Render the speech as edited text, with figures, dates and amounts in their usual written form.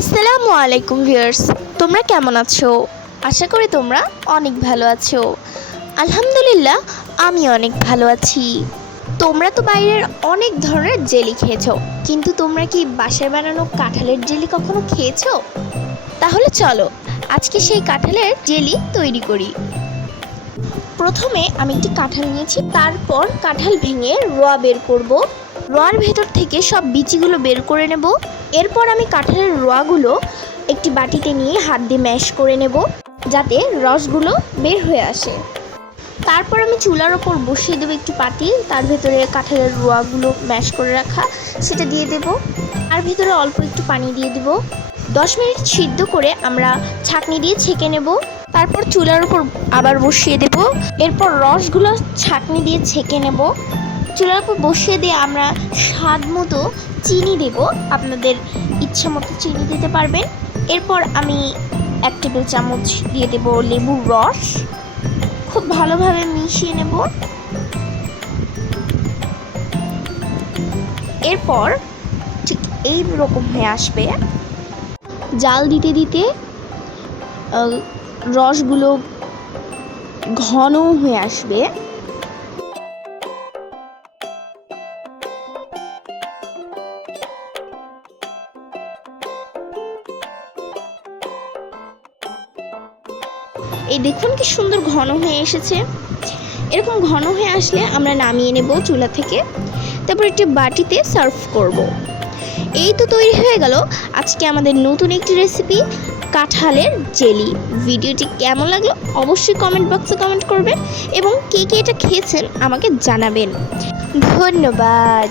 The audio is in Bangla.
আসসালামু আলাইকুম ভিউয়ার্স, তোমরা কেমন আছো? আশা করি তোমরা অনেক ভালো আছো। আলহামদুলিল্লাহ, আমি অনেক ভালো আছি। তোমরা তো বাইরের অনেক ধরনের জেলি খেয়েছো, কিন্তু তোমরা কি বাসায় বানানো কাঁঠালের জেলি কখনো খেয়েছো? তাহলে চলো আজকে সেই কাঁঠালের জেলি তৈরি করি। প্রথমে আমি একটি কাঁঠাল নিয়েছি, তারপর কাঁঠাল ভেঙে রোয়া বের করব। রোয়ার ভেতর থেকে সব বিচিগুলো বের করে নেব। এরপর আমি কাঁঠালের রোয়াগুলো একটি বাটিতে নিয়ে হাত দিয়ে ম্যাশ করে নেব, যাতে রসগুলো বের হয়ে আসে। তারপর আমি চুলার ওপর বসিয়ে দেবো একটি পাতিল, তার ভেতরে কাঁঠালের রোয়াগুলো ম্যাশ করে রাখা সেটা দিয়ে দেব। আর ভেতরে অল্প একটু পানি দিয়ে দেব। 10 মিনিট সিদ্ধ করে আমরা ছাঁকনি দিয়ে ছেঁকে নেব। তারপর চুলার উপর আবার বসিয়ে দেব। এরপর রসগুলো ছাঁকনি দিয়ে ছেঁকে নেব। চুলার উপর বসিয়ে দিয়ে আমরা স্বাদ মতো চিনি দেব, আপনাদের ইচ্ছা মতো চিনি দিতে পারবেন। এরপর আমি 1 টেবিল চামচ দিয়ে দেব লেবুর রস। খুব ভালোভাবে মিশিয়ে নেব। এরপর ঠিক এই রকম হয়ে আসবে। জাল দিতে দিতে রসগুলো ঘন হয়ে আসবে। এই দেখুন কি সুন্দর ঘন হয়ে এসেছে। এরকম ঘন হয়ে আসলে আমরা নামিয়ে নেব চুলা থেকে। তারপর একটি বাটিতে সার্ভ করব। এই তো তৈরি হয়ে গেল আজকে আমাদের নতুন একটি রেসিপি, কাঁঠালের জেলি। ভিডিওটি কেমন লাগলো অবশ্যই কমেন্ট বক্সে কমেন্ট করবেন এবং কে কে এটা খেয়েছেন আমাকে জানাবেন। ধন্যবাদ।